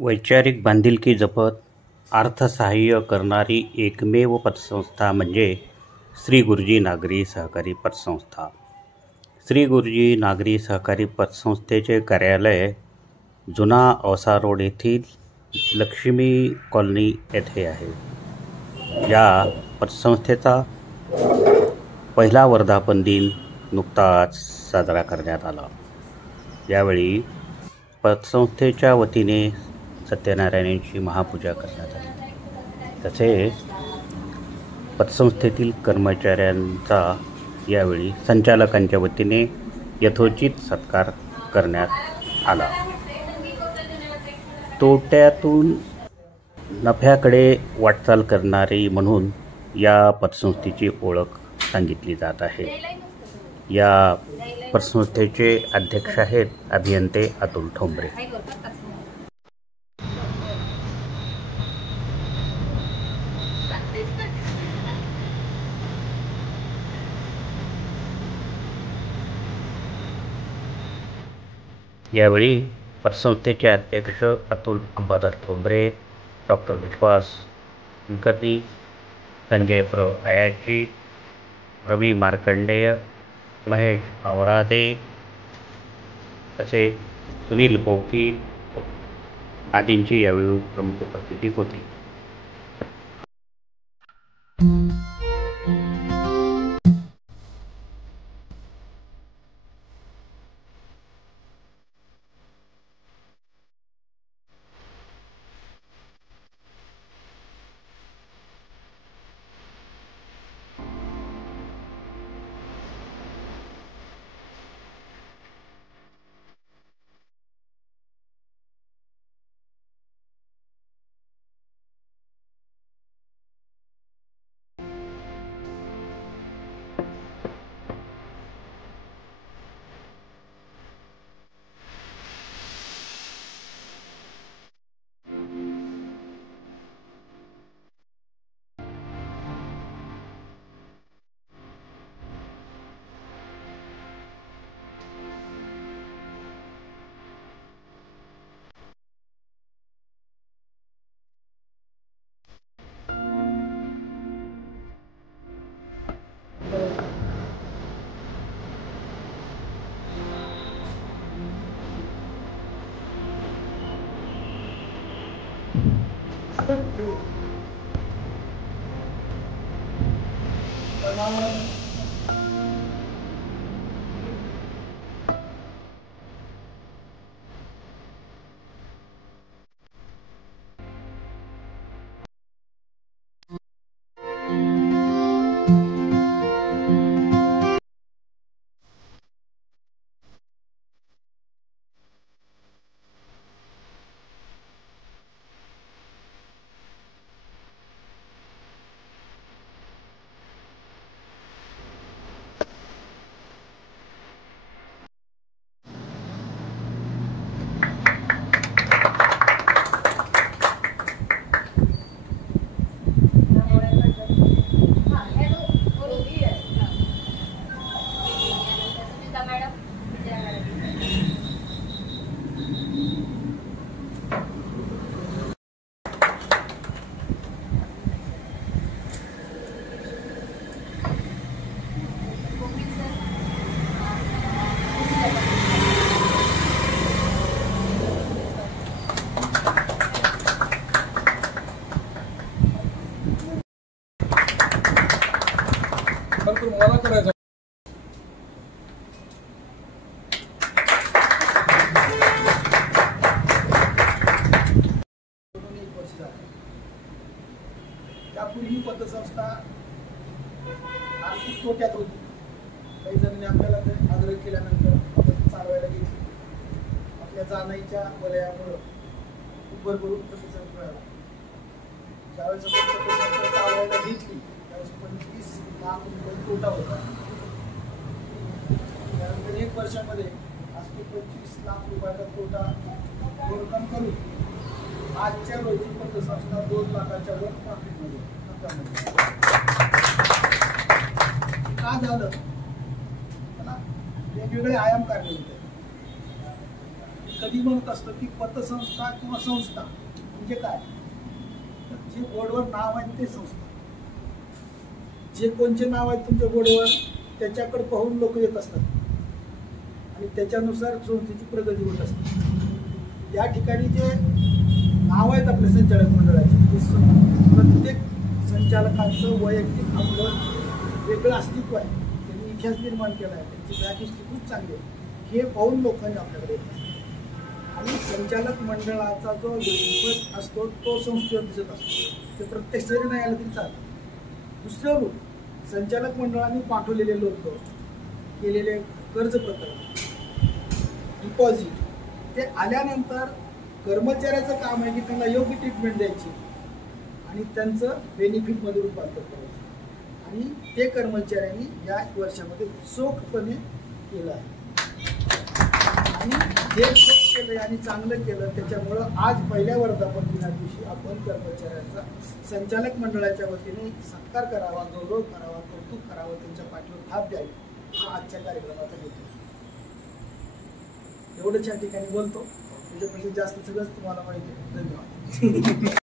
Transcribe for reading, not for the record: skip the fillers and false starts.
वैचारिक बांधिलकी जपत अर्थसहाय्य करणारी एकमेव पतसंस्था म्हणजे श्री गुरुजी नागरी सहकारी पतसंस्था. श्री गुरुजी नागरी सहकारी पतसंस्थेचे कार्यालय जुना औसा रोड येथील लक्ष्मी कॉलनी येथे आहे. या पतसंस्थेचा पहिला वर्धापन दिन नुकताच साजरा करण्यात आला. यावेळी पतसंस्थेच्या वतीने सत्यनारायणांची महापूजा करण्यात आली. तसेच पतसंस्थेतील कर्मचाऱ्यांचा यावेळी संचालकांच्या वतीने यथोचित सत्कार करण्यात आला. तोट्यातून नफ्याकडे वाटचाल करणारी म्हणून या पतसंस्थेची ओळख सांगितली जात आहे. या पतसंस्थेचे अध्यक्ष आहेत अभियंते अतुल ठोंबरे. यावेळी पतसंस्थेचे अध्यक्ष अतुल अंबादास ठोंबरे, डॉक्टर विश्वास कुलकर्णी, संजय अयाची, रवी मार्कंडेय, महेश आवरादे तसेच सुनील पोपी आदींची यावेळी प्रमुख उपस्थिती होती. मला करायचं त्यापूर्वी पतसंस्था आर्थिक तोट्यात होती. काही जणांनी आपल्याला आग्रह केल्यानंतर आपण चालवायला घेतली. आपल्या जाणीच्या वलयामुळे खूप भरभरून प्रतिसाद मिळाला. ज्यावेळेस आपण पतसंस्था चालवायला घेतली त्यावेळेस 25 लाख रुपये तोटा होता. त्यानंतर 1 वर्षामध्ये आज तो 25 लाख रुपयाचा तोटा ओव्हरकम करून आजच्या रोजी पतसंस्था 2 लाखाच्या वर प्रॉफिटमध्ये का झालं? त्याला वेगवेगळे आयाम काढले होते. कधी म्हणत असतो की पतसंस्था किंवा संस्था म्हणजे काय, तर जे बोर्डवर नाव आहे ते संस्था. जे कोणचे नाव आहेत तुमच्या बोर्डवर त्याच्याकडे पाहून लोक येत असतात आणि त्याच्यानुसार संस्थेची प्रगती होत असते. या ठिकाणी जे नाव आहेत आपल्या संचालक मंडळाचे ते प्रत्येक संचालकांचं वैयक्तिक आपलं वेगळं अस्तित्व आहे. त्यांनी इतिहास निर्माण केला आहे, त्यांची बॅक हिस्ट्री खूप चांगली आहे. हे पाहून लोकांनी आपल्याकडे येत असतात आणि संचालक मंडळाचा जो व्यक्तिमत्व असतो तो संस्थेवर दिसत असतो. ते प्रत्यक्ष जरी नाही आलं तरी चालतं. दुसरं रूप, संचालक मंडळाने पाठवलेले लोक केलेले कर्ज प्रकरण, डिपॉझिट, ते आल्यानंतर कर्मचाऱ्याचं काम आहे की त्यांना योग्य ट्रीटमेंट द्यायची आणि त्यांचं बेनिफिटमध्ये रूपांतर करायचं आणि ते कर्मचाऱ्यांनी या वर्षामध्ये चोखपणे केलं आहे आणि जे चोख केलं आणि चांगलं केलं त्याच्यामुळं आज पहिल्या वर्धापन दिना दिवशी आपण कर्मचाऱ्यांचा संचालक मंडळाच्या वतीने सत्कार करावा, गौरव करावा, कौतुक करावं, त्यांच्या पाठीवर थाप द्यावी हा आजच्या कार्यक्रमाचा हेतू. एवढंच या ठिकाणी बोलतो. त्याच्यापेक्षा जास्त सगळंच तुम्हाला माहिती आहे. धन्यवाद.